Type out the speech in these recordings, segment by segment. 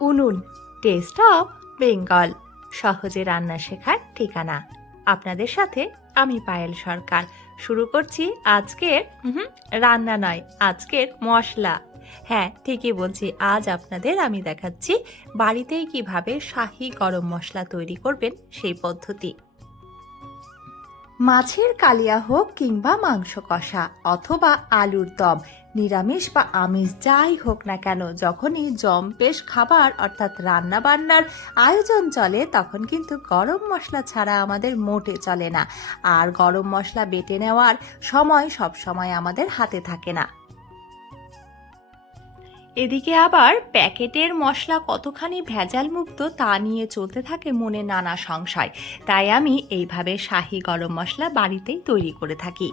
উনুন test of Bengal সহজে রান্না শেখার ঠিকানা। আপনাদের সাথে আমি পায়েল সরকার। শুরু করছি আজকের রান্না নয়, আজকের মশলা। হ্যাঁ ঠিকই বলছি, আজ আপনাদের আমি দেখাচ্ছি বাড়িতেই কীভাবে শাহি গরম মশলা তৈরি করবেন সেই পদ্ধতি। মাছের কালিয়া হোক কিংবা মাংস কষা অথবা আলুর দম নিরামিষ বা আমিষ যাই হোক না কেন, যখনই জম্পেশ খাবার অর্থাৎ রান্না বান্নার আয়োজন চলে, তখন কিন্তু গরম মশলা ছাড়া আমাদের মোটে চলে না। আর গরম মশলা বেটে নেওয়ার সময় সব সময় আমাদের হাতে থাকে না। এদিকে আবার প্যাকেটের মশলা কতখানি ভেজাল মুক্ত তা নিয়ে চলতে থাকে মনে নানা সংশয়। তাই আমি এইভাবে শাহি গরম মশলা বাড়িতেই তৈরি করে থাকি।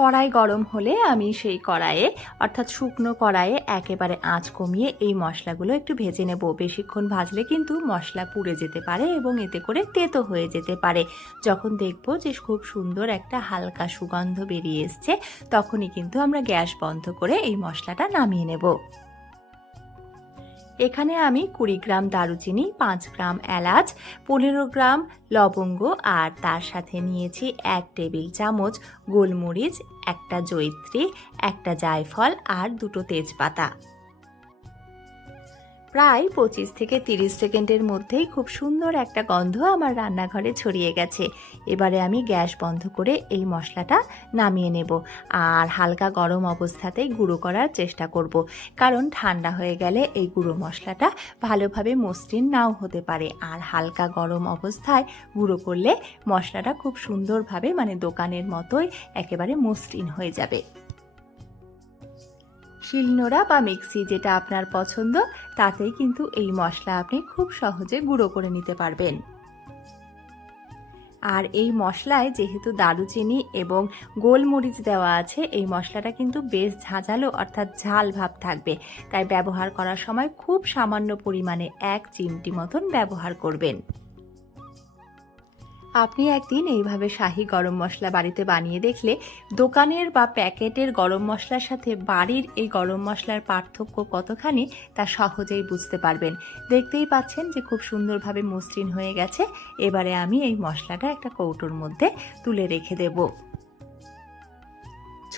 কড়াই গরম হলে আমি সেই কড়াইয়ে, অর্থাৎ শুকনো কড়াইয়ে একেবারে আঁচ কমিয়ে এই মশলাগুলো একটু ভেজে নেব। বেশিক্ষণ ভাজলে কিন্তু মশলা পুড়ে যেতে পারে এবং এতে করে তেতো হয়ে যেতে পারে। যখন দেখব যে খুব সুন্দর একটা হালকা সুগন্ধ বেরিয়ে এসছে, তখনই কিন্তু আমরা গ্যাস বন্ধ করে এই মশলাটা নামিয়ে নেব। এখানে আমি কুড়ি গ্রাম দারুচিনি, পাঁচ গ্রাম এলাচ, পনেরো গ্রাম লবঙ্গ আর তার সাথে নিয়েছি এক টেবিল চামচ গোলমরিচ, একটা জৈত্রী একটা জায়ফল আর দুটো তেজপাতা। প্রায় পঁচিশ থেকে তিরিশ সেকেন্ডের মধ্যেই খুব সুন্দর একটা গন্ধ আমার রান্নাঘরে ছড়িয়ে গেছে। এবারে আমি গ্যাস বন্ধ করে এই মশলাটা নামিয়ে নেব আর হালকা গরম অবস্থাতেই গুঁড়ো করার চেষ্টা করব। কারণ ঠান্ডা হয়ে গেলে এই গুঁড়ো মশলাটা ভালোভাবে মসৃণ নাও হতে পারে আর হালকা গরম অবস্থায় গুঁড়ো করলে মশলাটা খুব সুন্দরভাবে মানে দোকানের মতোই একেবারে মসৃণ হয়ে যাবে। শিলনোড়া বা মিক্সি যেটা আপনার পছন্দ, তাতেই কিন্তু এই মশলা আপনি খুব সহজে গুঁড়ো করে নিতে পারবেন। আর এই মশলায় যেহেতু দারুচিনি এবং গোলমরিচ দেওয়া আছে, এই মশলাটা কিন্তু বেশ ঝাঁঝালো অর্থাৎ ঝাল ভাব থাকবে। তাই ব্যবহার করার সময় খুব সামান্য পরিমাণে এক চিমটি মতন ব্যবহার করবেন। আপনি একদিন এইভাবে শাহি গরম মশলা বাড়িতে বানিয়ে দেখলে দোকানের বা প্যাকেটের গরম মশলার সাথে বাড়ির এই গরম মশলার পার্থক্য কতখানি তা সহজেই বুঝতে পারবেন। দেখতেই পাচ্ছেন যে খুব সুন্দরভাবে মসৃণ হয়ে গেছে। এবারে আমি এই মশলাটা একটা কৌটোর মধ্যে তুলে রেখে দেবো।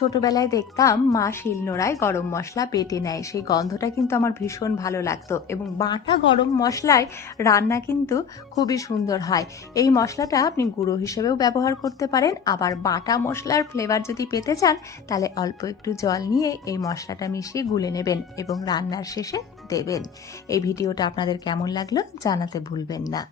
ছোটবেলায় দেখতাম মা শিলনোড়ায় গরম মশলা বেটে নেয়। সেই গন্ধটা কিন্তু আমার ভীষণ ভালো লাগতো এবং বাটা গরম মশলায় রান্না কিন্তু খুবই সুন্দর হয়। এই মশলাটা আপনি গুঁড়ো হিসেবেও ব্যবহার করতে পারেন। আবার বাটা মশলার ফ্লেভার যদি পেতে চান, তাহলে অল্প একটু জল নিয়ে এই মশলাটা মিশিয়ে গুলে নেবেন এবং রান্নার শেষে দেবেন। এই ভিডিওটা আপনাদের কেমন লাগল জানাতে ভুলবেন না।